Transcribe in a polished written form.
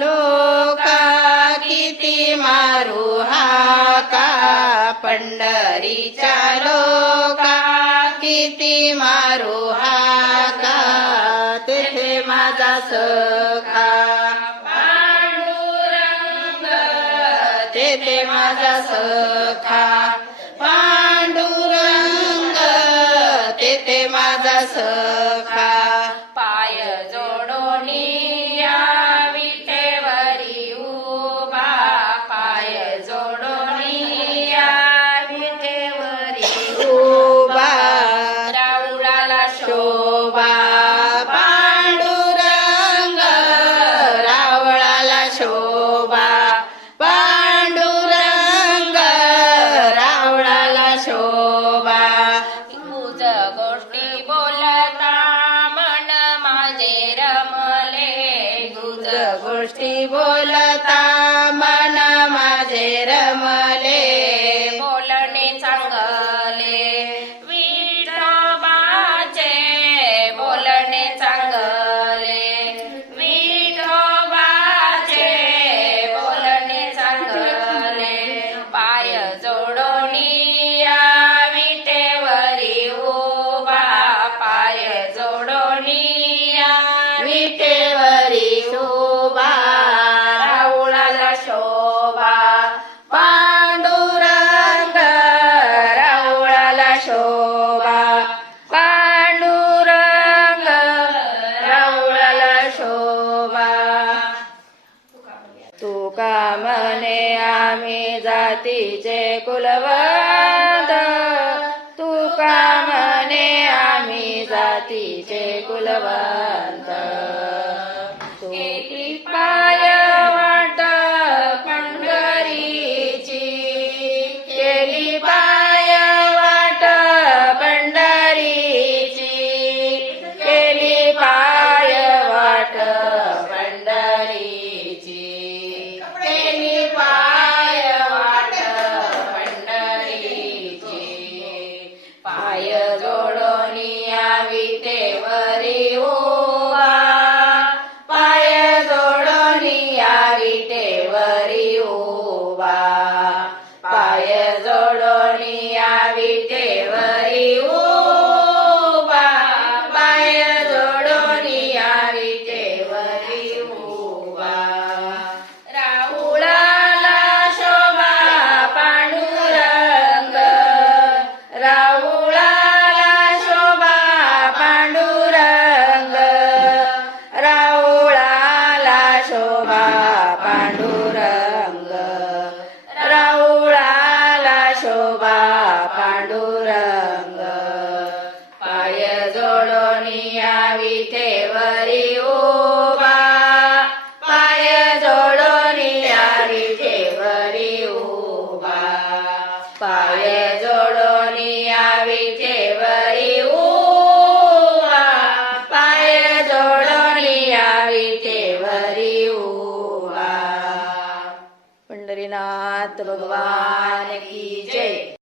लोका किती मारू हाका पंढरीच्या लोका किती मारू हाका तेथे माझा सखा पांडुरंग तेथे माझा सखा पांडुरंग तेथे माझा सखा पाय जोडोनी या विठेवरी उभा पाय जोडोनी या विठेवरी उभा राऊळाला शोभा पांडुरंग रावळाला शोभा पांडुरंग रावळाला शोभा तुझ गोष्टी बोलता मन माझे रमले तुझ गोष्टी बोलता मन माझे रमले बोलणे चांगले विठोबाचे बोलणे चांगले विठोबाचे बोलणे चांगले पाय जोडोनी या विठेवरी उभा पाय जोडोनी या विठेवरी उभा राऊळाला शोभा पांडुरंग राऊळाला शोभा पांडुरंग राऊळाला शोभा तुका म्हणे आम्ही जातीचे कुलवंत तुका म्हणे आम्ही जातीचे कुलवंत तुकी पाय वाट पंढरीची केली पाय वाट पंढरीची केली पाय वाट पंढरीची केली पाय वाट पंढरीची पाय जोडोनी या विठेवरी उभा पाय जोडोनी या विठेवरी उभा पाय जोडोनी या विठेवरी उभा पाय जोडोनी या विठेवरी उभा राऊळाला शोभा पांडुरंग राऊळाला शोभा पांडुरंग राऊळाला शोभा पांडुरंग राऊळाला शोभा पांडुरंग पाय जोडोनी या विठेवरी उभा पाय जोडोनी या विठेवरी उभा पाय जोडोनी या विठेवरी उभा पाय जोडोनी या विठेवरी उभा पंढरीनाथ भगवान की जय।